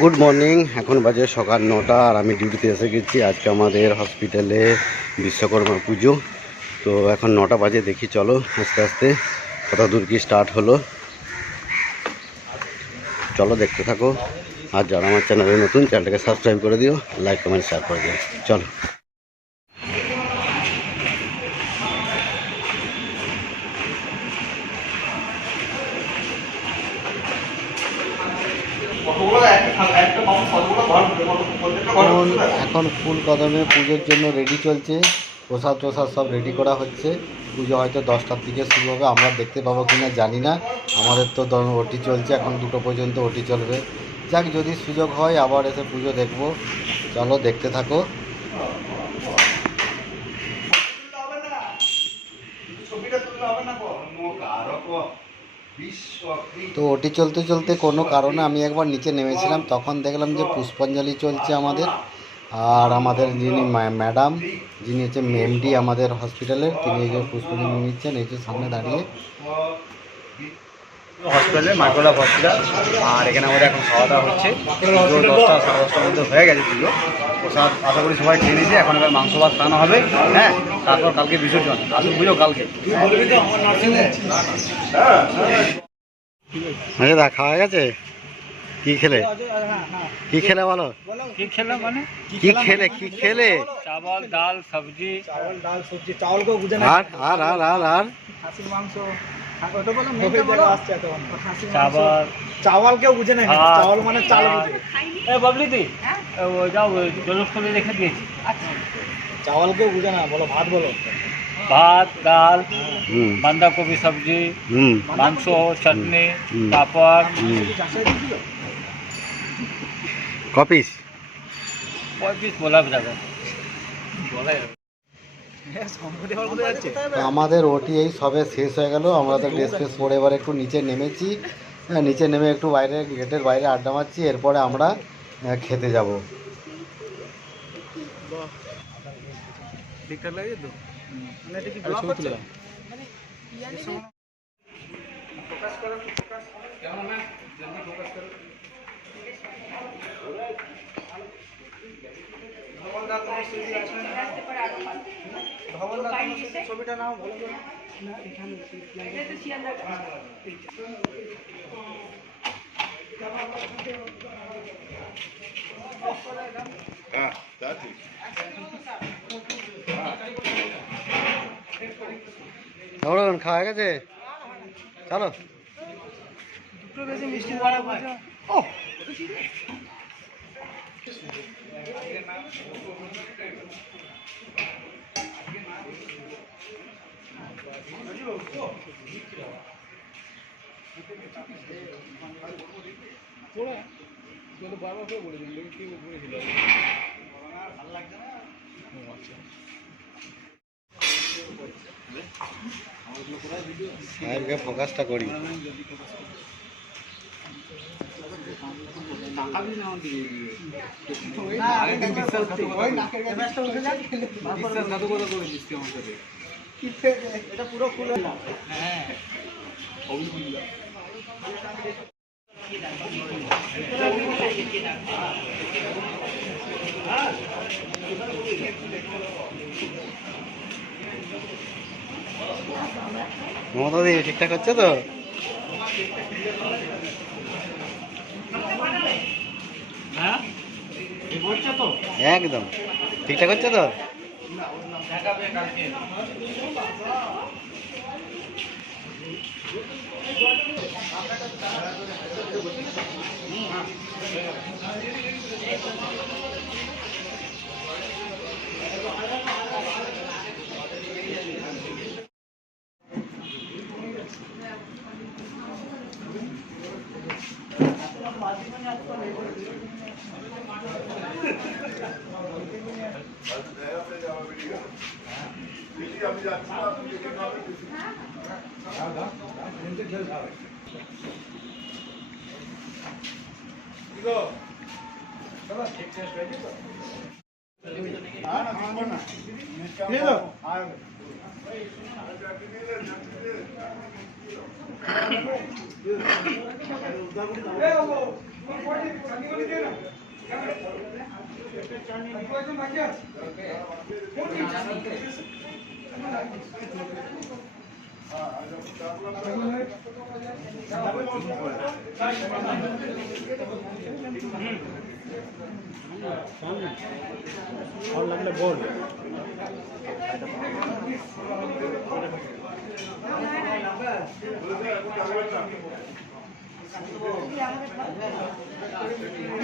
Good morning. এখন বাজে সকাল 9টা আর আমি ডিউটিতে এসে গেছি। আজকে আমাদের হসপিটালে বিশ্বকর্মা পুজো। তো এখন 9টা বাজে, দেখি চলো আস্তে আস্তে কত দূর কি স্টার্ট হলো। চলো দেখতে থাকো। আর যারা আমার চ্যানেলে নতুন, চ্যানেলটাকে সাবস্ক্রাইব করে দিও, লাইক কমেন্ট শেয়ার করে দিও। চলো। এখন ফুল কদমে পুজোর জন্য রেডি চলছে। প্রসাদ প্রসাদ সব রেডি করা হচ্ছে। পুজো হয়তো 10টার দিকে শুরু হবে, আমরা দেখতে পাবো কিনা জানি না। আমাদের তো ওটি চলছে, এখন 2টো পর্যন্ত ওটি চলবে। যাক, যদি সুযোগ হয় আবার এসে পুজো দেখবো। চলো দেখতে থাকো। তো ওটি চলতে চলতে কোনো কারণে আমি একবার নিচে নেমেছিলাম, তখন দেখলাম যে পুষ্পাঞ্জলি চলছে আমাদের। আর আমাদের যিনি ম্যাডাম, যিনি হচ্ছে এমডি আমাদের হসপিটালের, তিনি এই যে পুষ্পাঞ্জলি নিচ্ছেন এই যে সামনে দাঁড়িয়ে। হসপিটালে মাইক্রোলাভ হসপিটাল। আর এখানে আমাদের এখন খাওয়া দাওয়া হচ্ছে। পুজো 10টা সাড়ে 10টার মধ্যে হয়ে গেছে পুজো। প্রসাদ আশা করি সবাই খেয়ে নিয়েছে। এখন এবার মাংস ভাত খাওয়ানো হবে। হ্যাঁ, তারপর কালকে বিসর্জন। আসুন পুজো কালকে। দা খাওয়া গেছে? কি খেলে? কি খেলে বলো? কি খেলে মানে? কি খেলে? কি খেলে? চাवल ডাল সবজি। चावल दाल सब्जी चावल को गुजर আর আর আর আর আর খাসির মাংস ওটা বলো মেনটা বলো আসছে এখন চাवल চাवल কেউ বুঝে না, চাवल মানে চাল বুঝে। এ বাবলি দি ও যাও জলস্থলে রেখে দিয়েছি। চাवल কেউ বুঝে না, বলো ভাত বলো। ভাত ডাল হুম বাঁধাকপি সবজি হুম মাংস চাটনি পাপড়। কপিস 35 বলা যাবে। আমাদের ওটি এই সবে শেষ হয়ে গেল। আমরা তো ড্রেস ফ্রেস পরে এবার একটু নিচে নেমেছি। নিচে নেমে একটু বাইরে, গেটের বাইরে আড্ডা মারছি। এরপরে আমরা খেতে যাব। ঠিকঠাক লাগে তো? মানে এটা কি ব্লক হচ্ছে? ফোকাস করো, ফোকাস কেমন না? জলদি ফোকাস করো। ভবনদার কোনো ছবি আছে না? ভবনদার কোনো ছবিটা নাও ভালো করে। না এখানে এটা তো শিয়ালদা। হ্যাঁ, তা ঠিক। খাওয়া গেছে? চলো। দুটো বেশি মিষ্টি বড়া বুঝো। ও সাহেবকে ফোকাসটা করি। এটা পুরো ফুল। হ্যাঁ মমতা দি ঠিকঠাক হচ্ছে তো? হ্যাঁ তো একদম ঠিকঠাক হচ্ছে তো?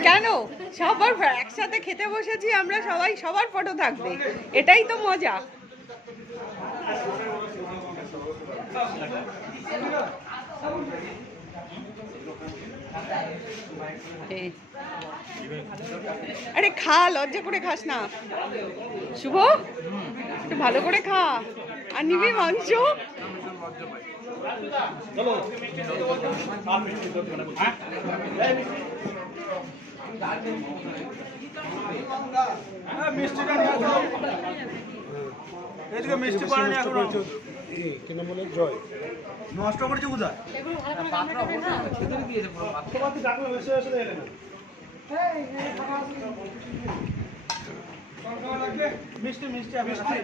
কেন সবার একসাথে খেতে বসেছি আমরা, সবাই সবার ফটো থাকবে, এটাই তো মজা। আরে খা, লজ্জা করে খাস না শুভ, একটু ভালো করে খা। আর নিবি মাংস? নষ্ট করেছে কোথায়? মিষ্টি মিষ্টি মিষ্টি।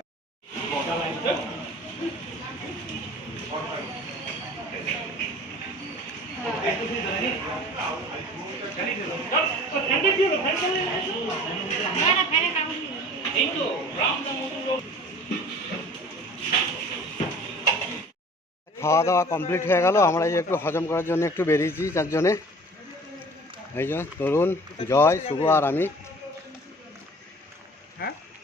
খাওয়া দাওয়া কমপ্লিট হয়ে গেল। আমরা এই যে একটু হজম করার জন্য একটু বেরিয়েছি চারজনে, এই যে তরুণ, জয়, শুভ আর আমি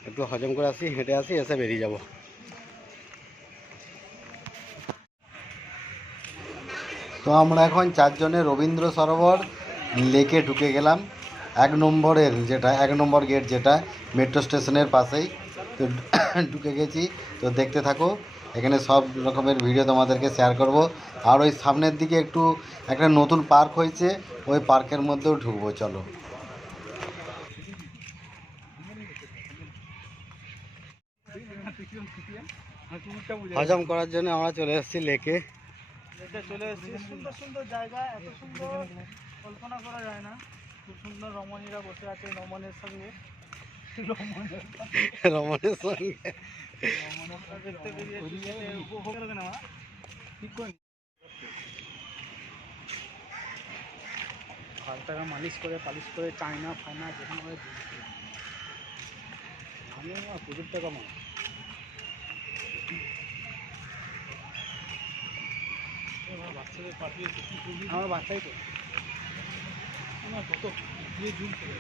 একটু হজম করে আসি, হেঁটে আসি, এসে বেরিয়ে যাব। তো আমরা এখন চারজনে রবীন্দ্র সরোবর লেকে ঢুকে গেলাম, 1 নম্বরের যেটা 1 নম্বর গেট, যেটা মেট্রো স্টেশনের পাশেই। তো ঢুকে গেছি, তো দেখতে থাকো, এখানে সব রকমের ভিডিও তোমাদেরকে শেয়ার করব। আর ওই সামনের দিকে একটু একটা নতুন পার্ক হয়েছে, ওই পার্কের মধ্যেও ঢুকবো, চলো। হজম করার জন্য আমরা চলে এসেছি লেকে। চলে এসেছি, সুন্দর সুন্দর জায়গা, এত সুন্দর কল্পনা করা যায় না। খুব সুন্দর রমণীরা বসে আছে, রমণের সঙ্গে রমণের সঙ্গে দেখতে বেরিয়েছি, উপভোগ করে নেওয়া ঠিক করে হালটাকা মালিশ করে পালিশ করে চায়না ফায়না যেখানে হয় আমি আমার প্রচুর টাকা আমার বাচ্চাদের পাঠিয়েছে, আমার বাচ্চাই তো আমার কত দিয়ে জুম করে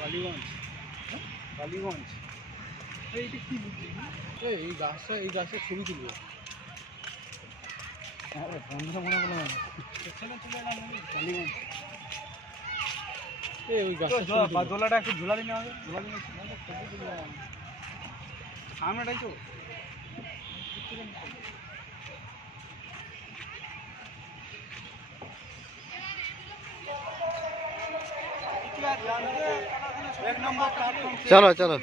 বালিগঞ্জ, বালিগঞ্জ। এইটা কি বুঝলি? এই গাছটা ছবি তুলবে। হ্যাঁ বন্ধুরা মনে করলাম চলে এলাম বালিগঞ্জ। ওই গাছটা দোলাটা একটু ঝোলা দিনে হবে, ঝোলা দিনে সামনেটাই তো চলো চলো।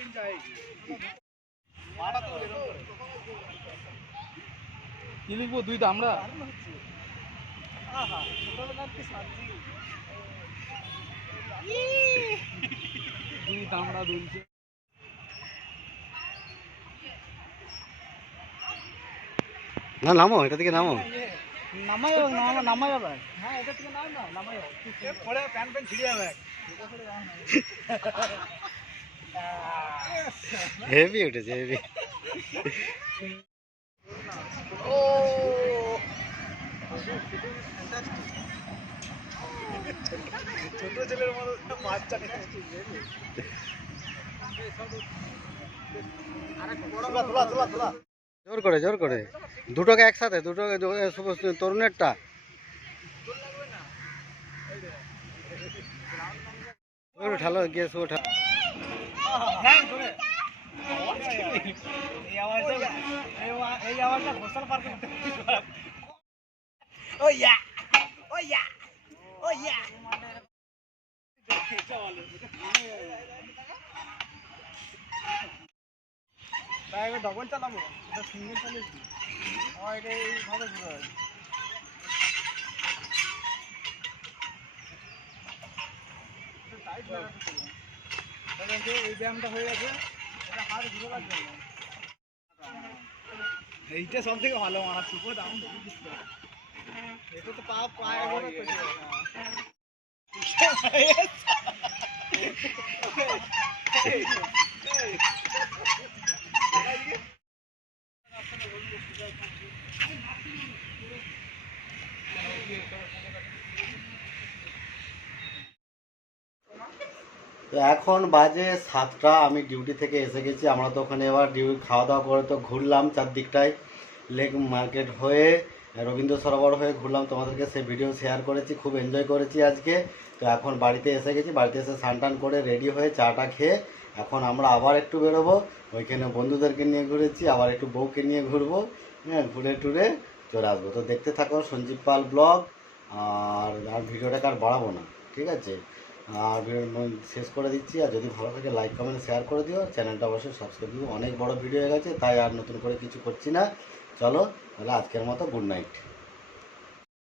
কি লিখবো? 2 দামড়া, 2 দামড়া দুলছে। না নামো, এটা থেকে নামো, নামাই যাবে, নামাই যাবে। হ্যাঁ এটা থেকে নামাই যাবে, পরে প্যান্ট ছিঁড়ে যাবে। হেভি উঠেছে, হেভি। ও ছোট ছেলের মতো বাচ্চা জোর করে জোর করে, দুটোকে একসাথে, দুটোকে তরুণেরটা ঠালো গিয়ে শুভ ঠালো। এই আওয়াজটা ঘোষাল পার্কে ডবল চালাবো, সিঙ্গেল চালিয়েছি। এটা এইভাবে ঘুরে এই ব্যায়ামটা হয়ে গেছে, এটা হাত ঘুরোবার জন্য। এইটা সব থেকে ভালো মারা সুপো দাম এটা তো পায়ে বড় করে তো এখন বাজে 7টা, আমি ডিউটি থেকে এসে গেছি। আমরা তো ওখানে এবার খাওয়া দাওয়া করে তো ঘুরলাম চারদিকটায়, লেক মার্কেট হয়ে রবীন্দ্র সরোবর হয়ে ঘুরলাম, তোমাদেরকে সেই ভিডিও শেয়ার করেছি, খুব এনজয় করেছি আজকে। তো এখন বাড়িতে এসে গেছি, বাড়িতে এসে স্নান টান করে রেডি হয়ে চাটা খেয়ে এখন আমরা আবার একটু বেরোবো। ওইখানে বন্ধুদেরকে নিয়ে ঘুরেছি, আবার একটু বউকে নিয়ে ঘুরবো, হ্যাঁ, ঘুরে টুরে চলে আসবো। তো দেখতে থাকো সঞ্জীব পাল ব্লগ। আর ভিডিওটাকে আর বাড়াবো না, ঠিক আছে? আর ভিডিও শেষ করে দিচ্ছি। আর যদি ভালো থাকে লাইক কমেন্ট শেয়ার করে দিও, চ্যানেলটা অবশ্যই সাবস্ক্রাইব দিও। অনেক বড় ভিডিও হয়ে গেছে, তাই আর নতুন করে কিছু করছি না। চলো তাহলে আজকের মতো গুড নাইট।